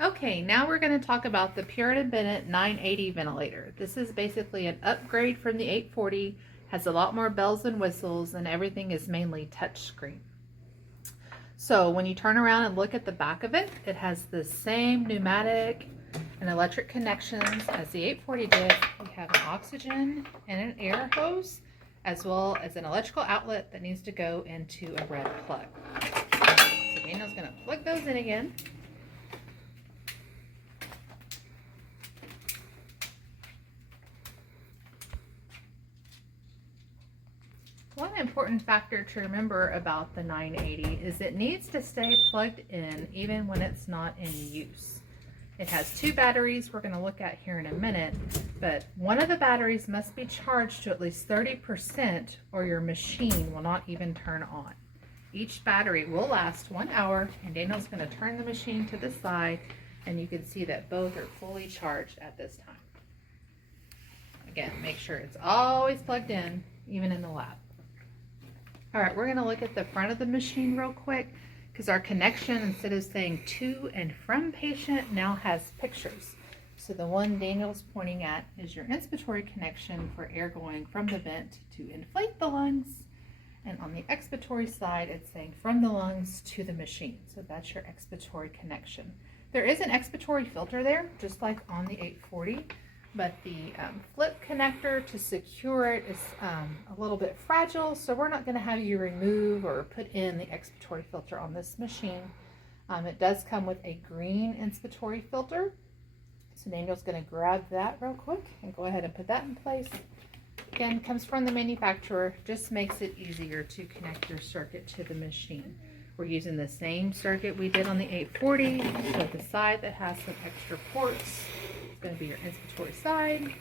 Okay, now we're going to talk about the Puritan Bennett 980 ventilator. This is basically an upgrade from the 840, has a lot more bells and whistles, and everything is mainly touchscreen. So when you turn around and look at the back of it, it has the same pneumatic and electric connections as the 840 did. We have an oxygen and an air hose, as well as an electrical outlet that needs to go into a red plug. So Daniel's going to plug those in again. One important factor to remember about the 980 is it needs to stay plugged in even when it's not in use. It has two batteries we're going to look at here in a minute, but one of the batteries must be charged to at least 30% or your machine will not even turn on. Each battery will last 1 hour, and Daniel's going to turn the machine to the side, and you can see that both are fully charged at this time. Again, make sure it's always plugged in, even in the lab. All right, we're going to look at the front of the machine real quick because our connection, instead of saying to and from patient, now has pictures. So the one Daniel's pointing at is your inspiratory connection for air going from the vent to inflate the lungs. And on the expiratory side, it's saying from the lungs to the machine. So that's your expiratory connection. There is an expiratory filter there, just like on the 840. But the flip connector to secure it is a little bit fragile, so we're not going to have you remove or put in the expiratory filter on this machine. It does come with a green inspiratory filter, so Daniel's going to grab that real quick and go ahead and put that in place. Again, comes from the manufacturer, just makes it easier to connect your circuit to the machine. We're using the same circuit we did on the 840, so the side that has some extra ports going to be your inspiratory side,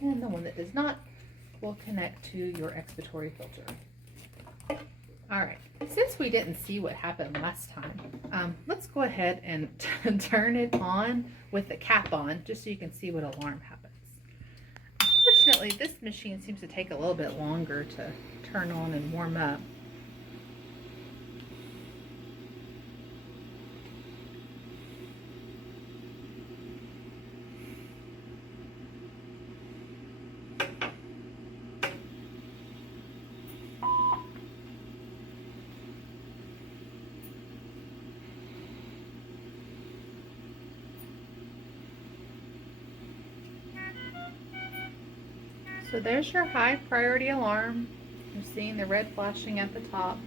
and the one that does not will connect to your expiratory filter. All right, since we didn't see what happened last time, let's go ahead and turn it on with the cap on, just so you can see what alarm happens. Unfortunately, this machine seems to take a little bit longer to turn on and warm up. So there's your high priority alarm. You're seeing the red flashing at the top.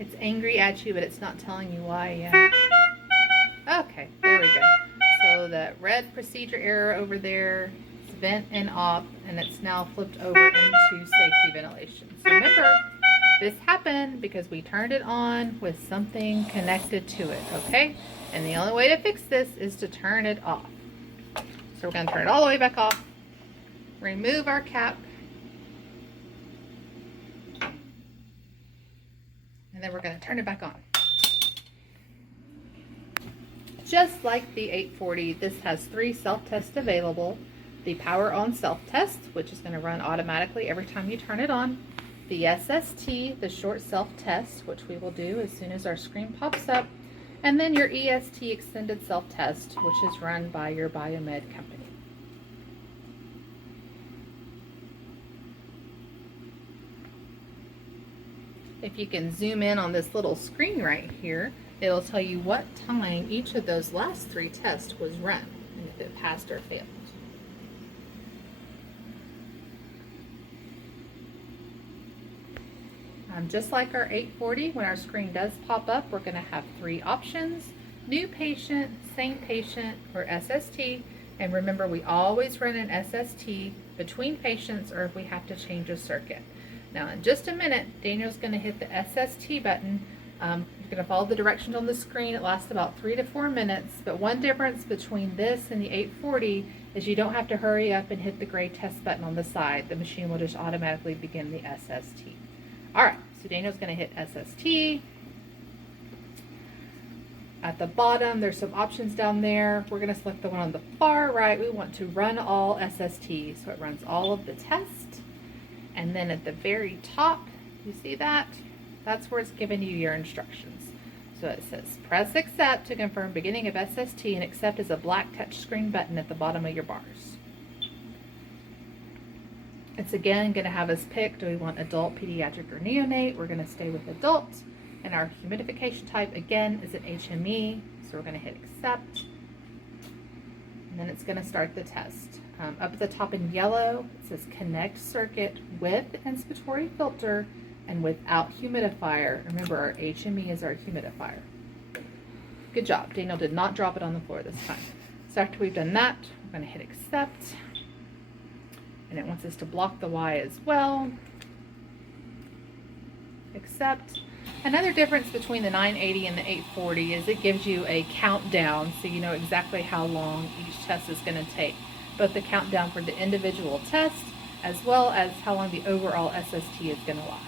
It's angry at you, but it's not telling you why yet. Okay, there we go. So that red procedure error over there is vent and op, and it's now flipped over into safety ventilation. So remember, this happened because we turned it on with something connected to it, okay? And the only way to fix this is to turn it off. So we're going to turn it all the way back off, remove our cap, and then we're going to turn it back on. Just like the 840, this has 3 self-tests available. The power on self-test, which is going to run automatically every time you turn it on. The SST, the short self-test, which we will do as soon as our screen pops up. And then your EST extended self-test, which is run by your biomed company. If you can zoom in on this little screen right here, it'll tell you what time each of those last 3 tests was run, and if it passed or failed. Just like our 840, when our screen does pop up, we're going to have 3 options: new patient, same patient, or SST. And remember, we always run an SST between patients or if we have to change a circuit. Now, in just a minute, Daniel's going to hit the SST button. You're going to follow the directions on the screen. It lasts about 3 to 4 minutes. But one difference between this and the 840 is you don't have to hurry up and hit the gray test button on the side. The machine will just automatically begin the SST. All right, so Daniel's going to hit SST. At the bottom, there's some options down there. We're going to select the one on the far right. We want to run all SST, so it runs all of the tests. And And then at the very top, you see that? That's where it's giving you your instructions. So it says press accept to confirm beginning of SST, and accept is a black touchscreen button at the bottom of your bars. It's again going to have us pick, do we want adult, pediatric, or neonate? We're going to stay with adult. And our humidification type again is an HME, so we're going to hit accept. And then it's going to start the test. Up at the top in yellow, it says connect circuit with inspiratory filter and without humidifier. Remember, our HME is our humidifier. Good job. Daniel did not drop it on the floor this time. So after we've done that, we're going to hit accept. And it wants us to block the Y as well. Accept. Another difference between the 980 and the 840 is it gives you a countdown, so you know exactly how long each test is going to take. Both the countdown for the individual test as well as how long the overall SST is going to last.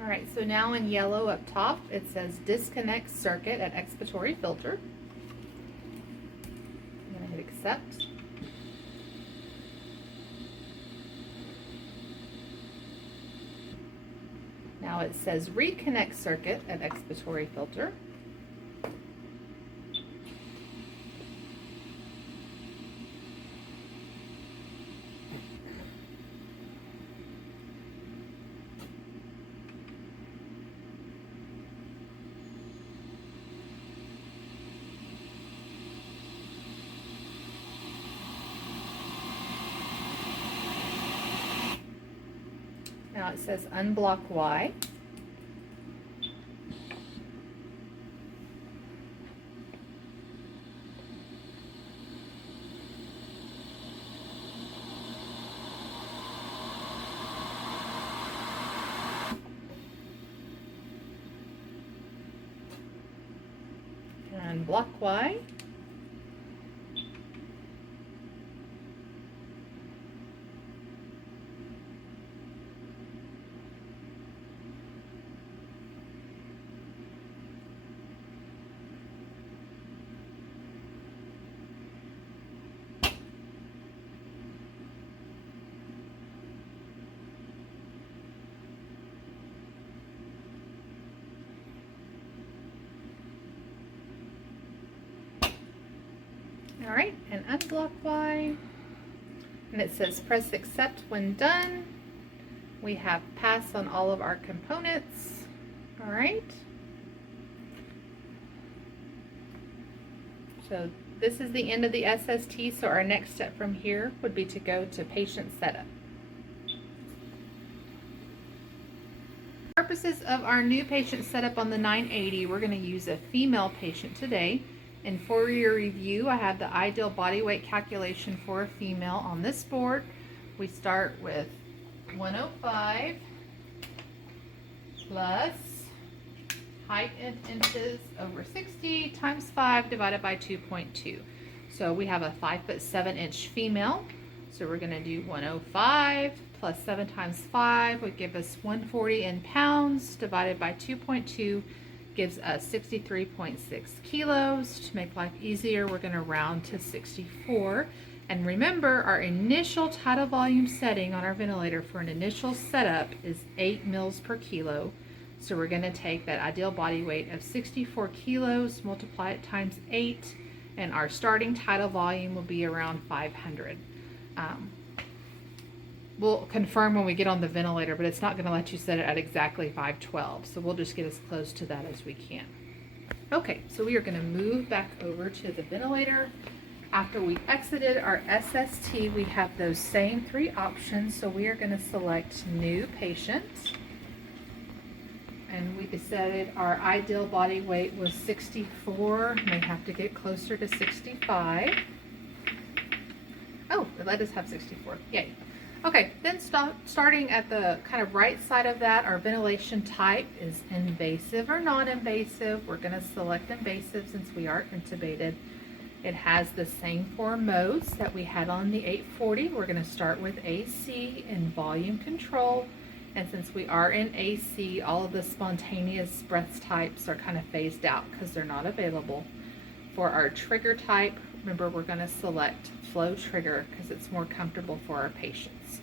All right, so now in yellow up top, it says disconnect circuit at expiratory filter. I'm going to hit accept. Now it says reconnect circuit at expiratory filter. Now it says unblock Y. And block Y. All right, and unblock Y. And it says press accept when done. We have pass on all of our components. All right. So this is the end of the SST, so our next step from here would be to go to patient setup. For purposes of our new patient setup on the 980, we're going to use a female patient today. And for your review, I have the ideal body weight calculation for a female on this board. We start with 105 plus height in inches over 60 times 5 divided by 2.2. So we have a 5'7" female. So we're going to do 105 plus 7 times 5 would give us 140 in pounds divided by 2.2 gives us 63.6 kilos. To make life easier, we're going to round to 64. And remember, our initial tidal volume setting on our ventilator for an initial setup is 8 mils per kilo. So we're going to take that ideal body weight of 64 kilos, multiply it times 8, and our starting tidal volume will be around 500. We'll confirm when we get on the ventilator, but it's not going to let you set it at exactly 512. So we'll just get as close to that as we can. Okay, so we are going to move back over to the ventilator. After we exited our SST, we have those same 3 options. So we are going to select new patient. And we decided our ideal body weight was 64. May have to get closer to 65. Oh, it let us have 64. Yay. Okay, then starting at the kind of right side of that, our ventilation type is invasive or non-invasive. We're going to select invasive since we are intubated. It has the same 4 modes that we had on the 840. We're going to start with AC and volume control. And since we are in AC, all of the spontaneous breath types are kind of phased out because they're not available. For our trigger type, remember we're going to select flow trigger because it's more comfortable for our patients.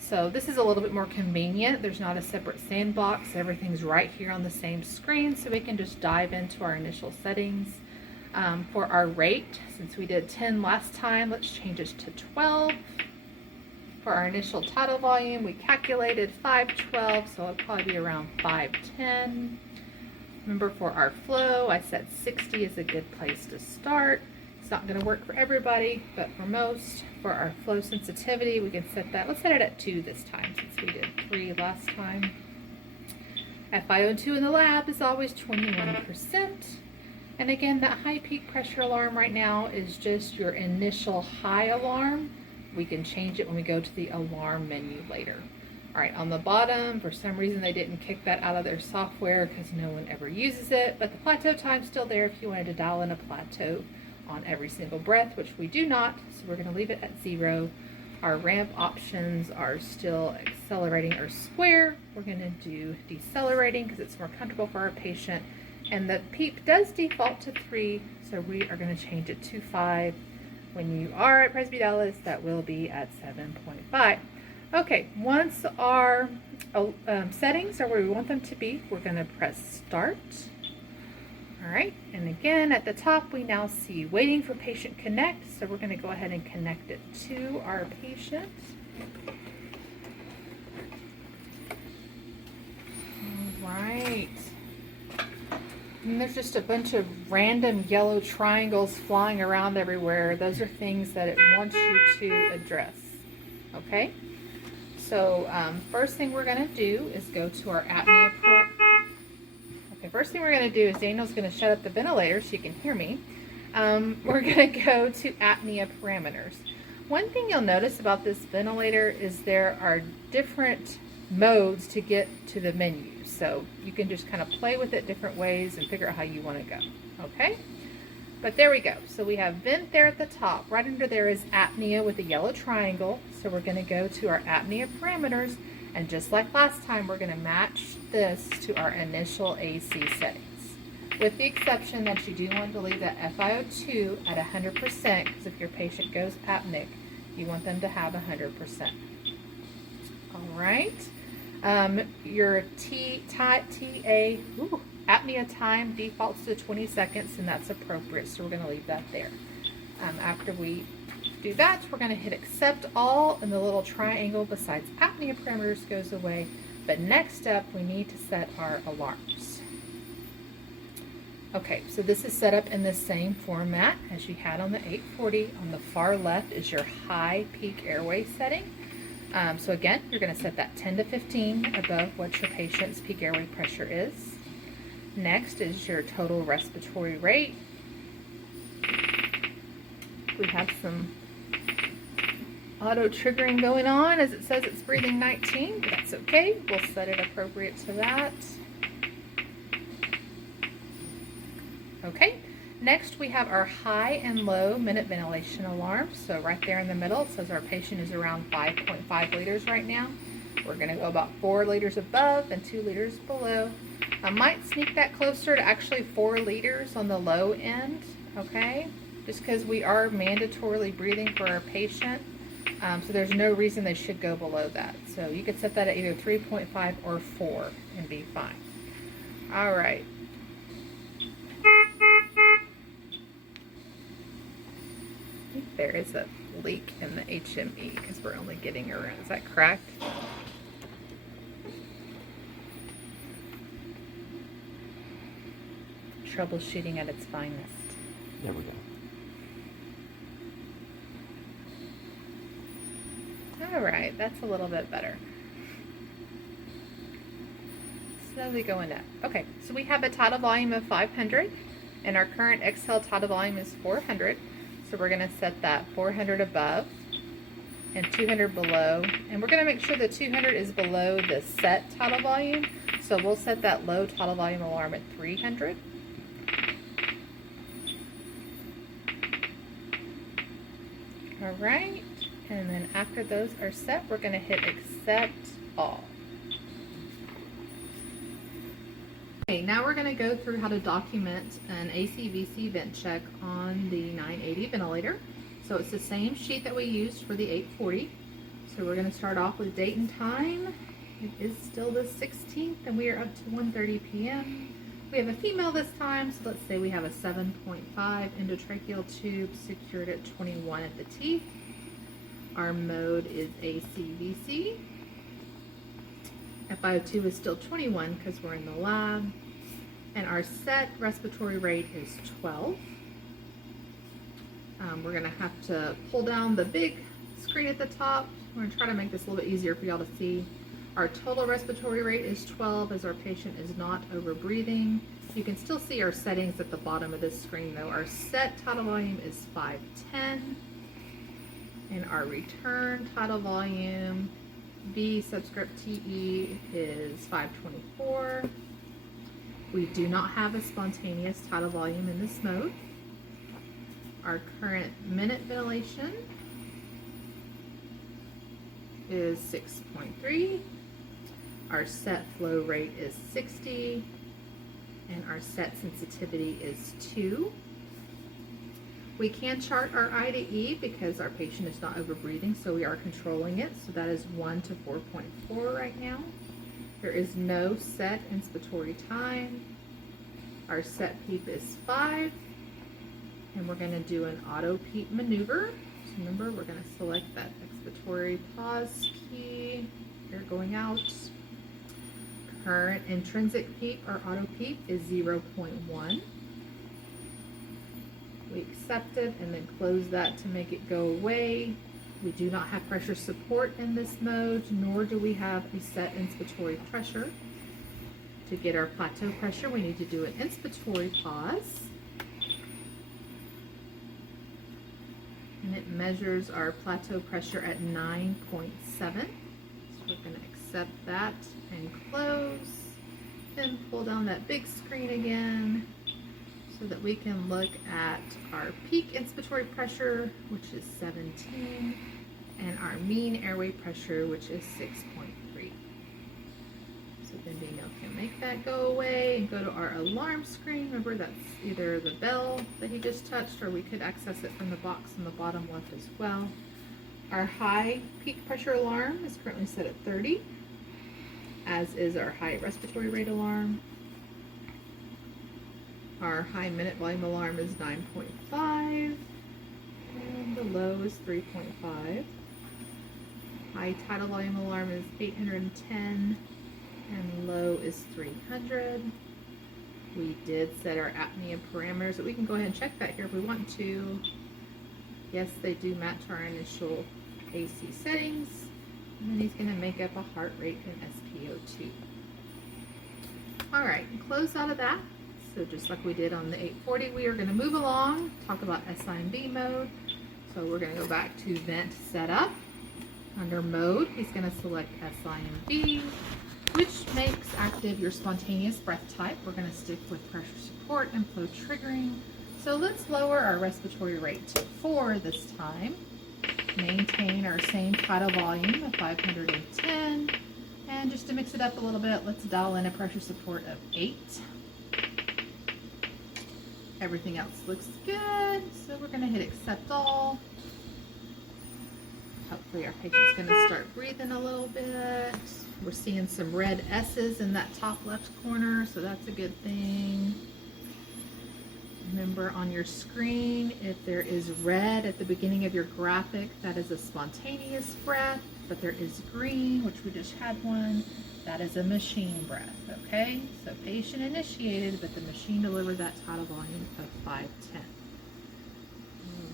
So this is a little bit more convenient. There's not a separate sandbox. Everything's right here on the same screen, so we can just dive into our initial settings. For our rate, since we did 10 last time, let's change it to 12. For our initial tidal volume, we calculated 512, so it'll probably be around 510. Remember, for our flow, I said 60 is a good place to start. It's not going to work for everybody, but for most. For our flow sensitivity, we can set that. Let's set it at 2 this time since we did 3 last time. FiO2 in the lab is always 21%. And again, that high peak pressure alarm right now is just your initial high alarm. We can change it when we go to the alarm menu later. All right, on the bottom, for some reason they didn't kick that out of their software because no one ever uses it, but the plateau time's still there if you wanted to dial in a plateau on every single breath, which we do not, so we're going to leave it at 0. Our ramp options are still accelerating or square. We're going to do decelerating because it's more comfortable for our patient. And the PEEP does default to 3, so we are going to change it to 5. When you are at presbydalis, that will be at 7.5. Okay, once our settings are where we want them to be, we're going to press start. All right, and again at the top we now see waiting for patient connect, so we're going to go ahead and connect it to our patient. All right. And there's just a bunch of random yellow triangles flying around everywhere. Those are things that it wants you to address. Okay? So first thing we're going to do is go to our apnea port. Okay, first thing we're going to do is Daniel's going to shut up the ventilator so you can hear me. We're going to go to apnea parameters. One thing you'll notice about this ventilator is there are different modes to get to the menu. So you can just kind of play with it different ways and figure out how you want to go. Okay? But there we go. So we have vent there at the top. Right under there is apnea with a yellow triangle. So we're going to go to our apnea parameters. And just like last time, we're going to match this to our initial AC settings. With the exception that you do want to leave that FiO2 at 100%, because if your patient goes apneic, you want them to have 100%. All right. Your apnea time defaults to 20 seconds, and that's appropriate, so we're going to leave that there. After we do that, we're going to hit accept all, and the little triangle besides apnea parameters goes away. But next up, we need to set our alarms. Okay, so this is set up in the same format as you had on the 840. On the far left is your high peak airway setting. So again, you're going to set that 10 to 15 above what your patient's peak airway pressure is. Next is your total respiratory rate. We have some auto triggering going on as it says it's breathing 19, but that's okay. We'll set it appropriate to that. Okay, next we have our high and low minute ventilation alarm. So right there in the middle, it says our patient is around 5.5 liters right now. We're going to go about 4 liters above and 2 liters below. I might sneak that closer to actually 4 liters on the low end, okay? Just because we are mandatorily breathing for our patient. So there's no reason they should go below that. So you could set that at either 3.5 or 4 and be fine. All right. I think there is a leak in the HME because we're only getting around. Is that correct? Troubleshooting at its finest. There we go. All right, that's a little bit better. Slowly going up. Okay, so we have a tidal volume of 500, and our current exhale tidal volume is 400. So we're going to set that 400 above and 200 below, and we're going to make sure the 200 is below the set tidal volume. So we'll set that low tidal volume alarm at 300. All right. And then after those are set, we're going to hit accept all. Okay, now we're going to go through how to document an ACVC vent check on the 980 ventilator. So it's the same sheet that we used for the 840. So we're going to start off with date and time. It is still the 16th and we are up to 1:30 p.m. We have a female this time, so let's say we have a 7.5 endotracheal tube secured at 21 at the teeth. Our mode is ACVC. FiO2 is still 21 because we're in the lab. And our set respiratory rate is 12. We're going to have to pull down the big screen at the top. We're going to try to make this a little bit easier for y'all to see. Our total respiratory rate is 12 as our patient is not over breathing. You can still see our settings at the bottom of this screen though. Our set tidal volume is 510. And our return tidal volume, V subscript TE, is 524. We do not have a spontaneous tidal volume in this mode. Our current minute ventilation is 6.3. Our set flow rate is 60. And our set sensitivity is 2. We can chart our I to E because our patient is not overbreathing, so we are controlling it. So that is 1 to 4.4 right now. There is no set inspiratory time. Our set PEEP is 5. And we're going to do an auto PEEP maneuver. So remember, we're going to select that expiratory pause key. Air going out. Current intrinsic PEEP or auto PEEP is 0.1. We accept it and then close that to make it go away. We do not have pressure support in this mode, nor do we have a set inspiratory pressure. To get our plateau pressure, we need to do an inspiratory pause. And it measures our plateau pressure at 9.7. So we're going to accept that and close. Then pull down that big screen again, so that we can look at our peak inspiratory pressure, which is 17, and our mean airway pressure, which is 6.3. So then Danielle can make that go away and go to our alarm screen. Remember, that's either the bell that he just touched, or we could access it from the box on the bottom left as well. Our high peak pressure alarm is currently set at 30, as is our high respiratory rate alarm. Our high minute volume alarm is 9.5, and the low is 3.5. High tidal volume alarm is 810, and low is 300. We did set our apnea parameters, but we can go ahead and check that here if we want to. Yes, they do match our initial AC settings. And then he's going to make up a heart rate and SpO2. All right, close out of that. So just like we did on the 840, we are going to move along, talk about SIMV mode. So we're going to go back to vent setup. Under mode, he's going to select SIMV, which makes active your spontaneous breath type. We're going to stick with pressure support and flow triggering. So let's lower our respiratory rate to 4 this time. Maintain our same tidal volume of 510. And just to mix it up a little bit, let's dial in a pressure support of 8. Everything else looks good, so we're going to hit accept all. Hopefully our patient's going to start breathing a little bit. We're seeing some red S's in that top left corner, so that's a good thing. Remember on your screen, if there is red at the beginning of your graphic, that is a spontaneous breath, but there is green, which we just had one, that is a machine breath, okay? So patient initiated, but the machine delivered that tidal volume of 510.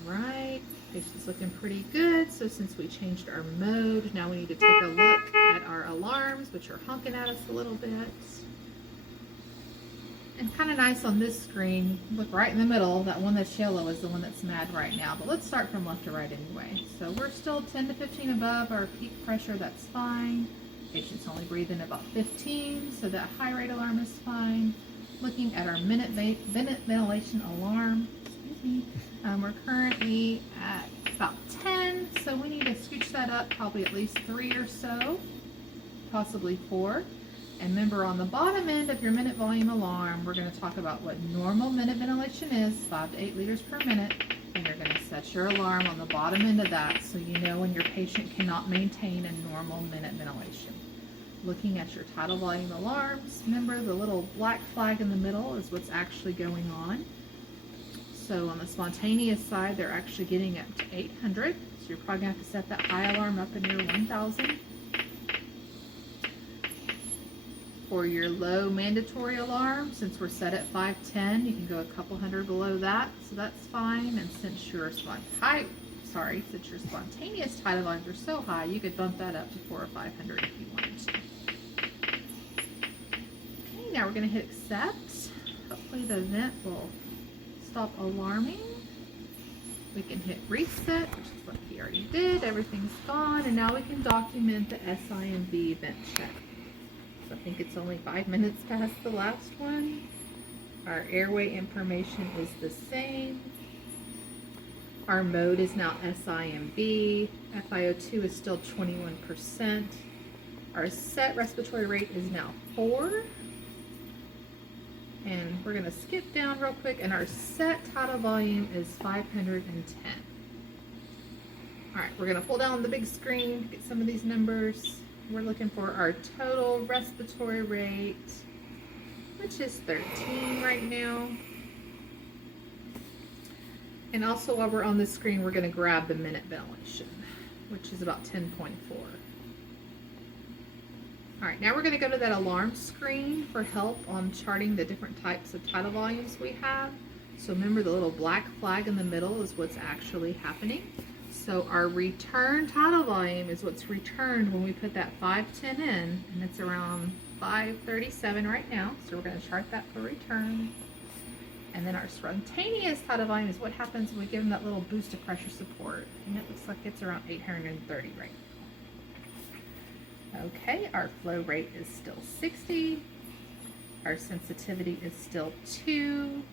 All right, patient's looking pretty good. So since we changed our mode, now we need to take a look at our alarms, which are honking at us a little bit. And kind of nice on this screen, look right in the middle, that one that's yellow is the one that's mad right now. But let's start from left to right anyway. So we're still 10 to 15 above our peak pressure, that's fine. Patient's only breathing about 15, so that high rate alarm is fine. Looking at our minute ventilation alarm, excuse me, we're currently at about 10, so we need to scooch that up probably at least 3 or so, possibly 4. And remember, on the bottom end of your minute volume alarm, we're going to talk about what normal minute ventilation is, 5 to 8 liters per minute, and you're going to set your alarm on the bottom end of that so you know when your patient cannot maintain a normal minute ventilation. Looking at your tidal volume alarms, remember the little black flag in the middle is what's actually going on. So on the spontaneous side, they're actually getting up to 800, so you're probably going to have to set that high alarm up in your 1000. For your low mandatory alarm, since we're set at 510, you can go a couple hundred below that, so that's fine. And since your spontaneous tidal volumes are so high, you could bump that up to 400 or 500 if you wanted to. Okay, now we're going to hit accept. Hopefully the vent will stop alarming. We can hit reset, which is what he already did. Everything's gone, and now we can document the SIMV vent check. So I think it's only 5 minutes past the last one. Our airway information is the same. Our mode is now SIMV. FiO2 is still 21%. Our set respiratory rate is now 4. And we're going to skip down real quick, and our set tidal volume is 510. All right, we're going to pull down the big screen to get some of these numbers. We're looking for our total respiratory rate, which is 13 right now. And also while we're on the screen, we're going to grab the minute ventilation, which is about 10.4. All right, now we're going to go to that alarm screen for help on charting the different types of tidal volumes we have. So remember, the little black flag in the middle is what's actually happening. So our return tidal volume is what's returned when we put that 510 in, and it's around 537 right now. So we're going to chart that for return. And then our spontaneous tidal volume is what happens when we give them that little boost of pressure support. And it looks like it's around 830 right now. Okay, our flow rate is still 60. Our sensitivity is still 2.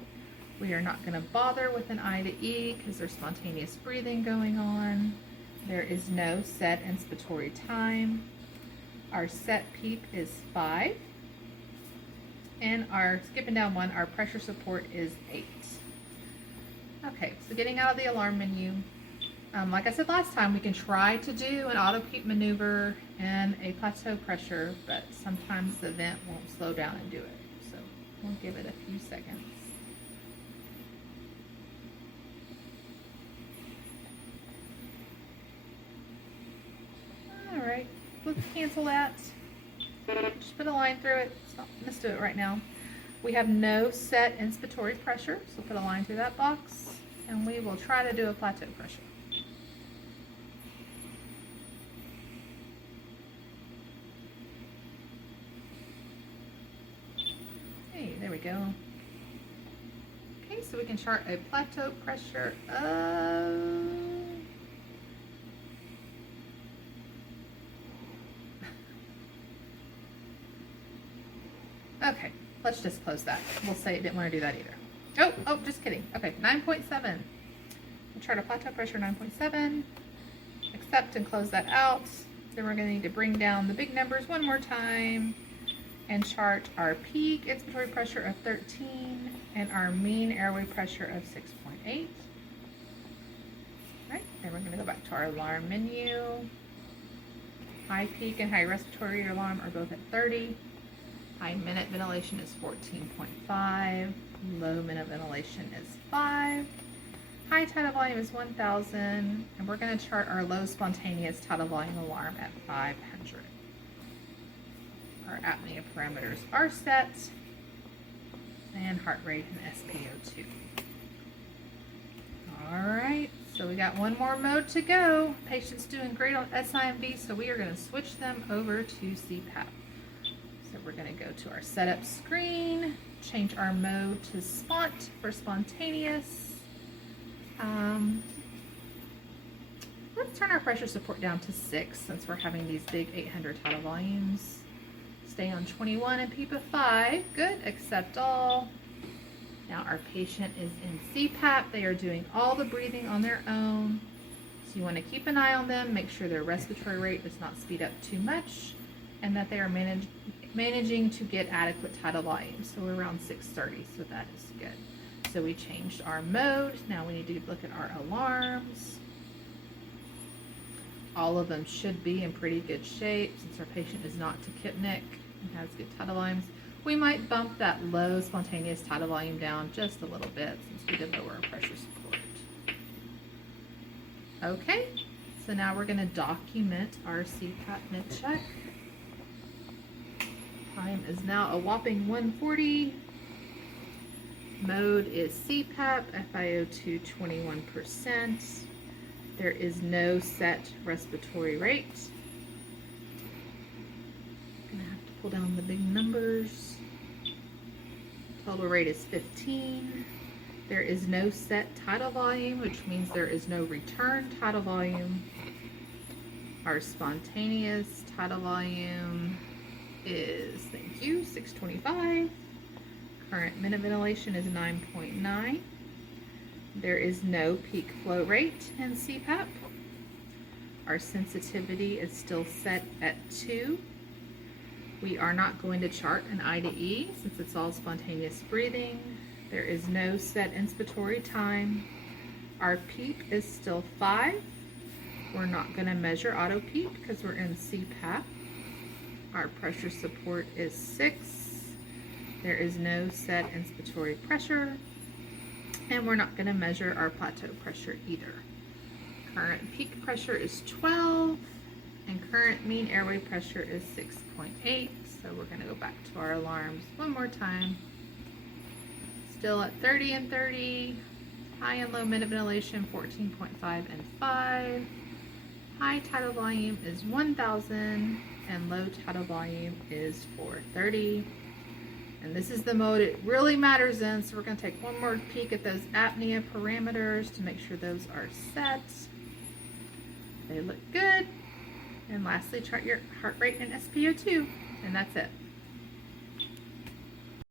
We are not going to bother with an I to E because there's spontaneous breathing going on. There is no set inspiratory time. Our set PEEP is 5. And our, skipping down 1, our pressure support is 8. Okay, so getting out of the alarm menu. Like I said last time, we can try to do an auto PEEP maneuver and a plateau pressure, but sometimes the vent won't slow down and do it. So we'll give it a few seconds. All right, let's cancel that. Just put a line through it. Let's do it right now. We have no set inspiratory pressure, so put a line through that box, and we will try to do a plateau pressure. Hey, there we go. Okay, so we can chart a plateau pressure of Okay, let's just close that. We'll say it didn't want to do that either. Oh, just kidding. Okay, 9.7. We'll chart a plateau pressure 9.7. Accept and close that out. Then we're going to need to bring down the big numbers one more time and chart our peak inspiratory pressure of 13 and our mean airway pressure of 6.8. Right, then we're going to go back to our alarm menu. High peak and high respiratory alarm are both at 30. High minute ventilation is 14.5. Low minute ventilation is 5. High tidal volume is 1,000. And we're going to chart our low spontaneous tidal volume alarm at 500. Our apnea parameters are set. And heart rate and SpO2. All right. So we got one more mode to go. Patient's doing great on SIMV, so we are going to switch them over to CPAP. So we're going to go to our setup screen, change our mode to SPONT for spontaneous. Let's turn our pressure support down to 6 since we're having these big 800 tidal volumes. Stay on 21 and PEEP of 5. Good. Accept all. Now our patient is in CPAP. They are doing all the breathing on their own. So you want to keep an eye on them, make sure their respiratory rate does not speed up too much, and that they are managing to get adequate tidal volume. So we're around 630, so that is good. So we changed our mode. Now we need to look at our alarms. All of them should be in pretty good shape since our patient is not tachypnic and has good tidal volumes. We might bump that low spontaneous tidal volume down just a little bit since we did lower our pressure support. Okay, so now we're going to document our CPAP mid check. Time is now a whopping 1:40. Mode is CPAP, FiO2 21%. There is no set respiratory rate. I'm going to have to pull down the big numbers. Total rate is 15. There is no set tidal volume, which means there is no return tidal volume. Our spontaneous tidal volume is, thank you, 625. Current minute ventilation is 9.9. There is no peak flow rate in CPAP. Our sensitivity is still set at 2. We are not going to chart an I to E since it's all spontaneous breathing. There is no set inspiratory time. Our peak is still 5. We're not going to measure auto peak because we're in CPAP. Our pressure support is 6. There is no set inspiratory pressure. And we're not going to measure our plateau pressure either. Current peak pressure is 12. And current mean airway pressure is 6.8. So we're going to go back to our alarms one more time. Still at 30 and 30. High and low minute ventilation 14.5 and 5. High tidal volume is 1,000 and low tidal volume is 430. And this is the mode it really matters in. So we're going to take one more peek at those apnea parameters to make sure those are set. They look good. And lastly, chart your heart rate and SpO2. And that's it.